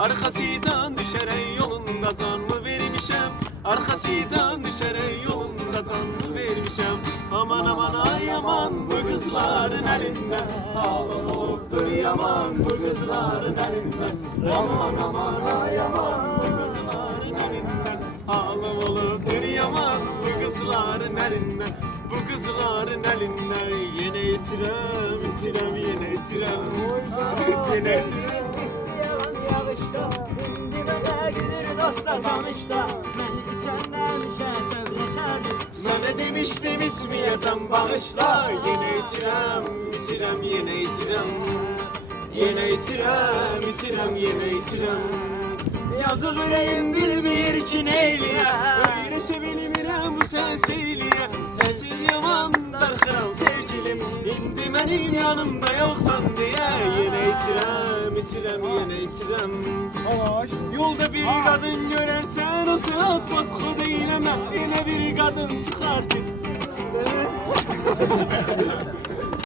Arkasıcan düşerek yolunda can mı vermişem? Arkasıcan düşerek yolunda can mı vermişem? Aman aman ay aman bu kızların elinden. Ağlam olupdur yaman bu kızların elinden. Aman aman ay aman bu kızların elinden. Ağlam olupdur yaman bu kızların elinden. Bu kızların elinden. Yine itirem itirem yine itirem Yine itirem gülür dostlar tanışda Mən içənləmişə sövləşərdim Sana demiştim içmeyeceğim bağışla. Yine içirem, içirem, yine içirem. Yine içirem, içirem, yine içirem. Yazık yüreğim bilmir ki neyliye Öyle sevilmirem bu senseyliye Sensiz yaman darkıran sevgilim. İndi benim yanımda Yine içirem, yine içirem. Yolda bir kadın görersen o saat bak koda eyleme Yine bir kadın çıkar ki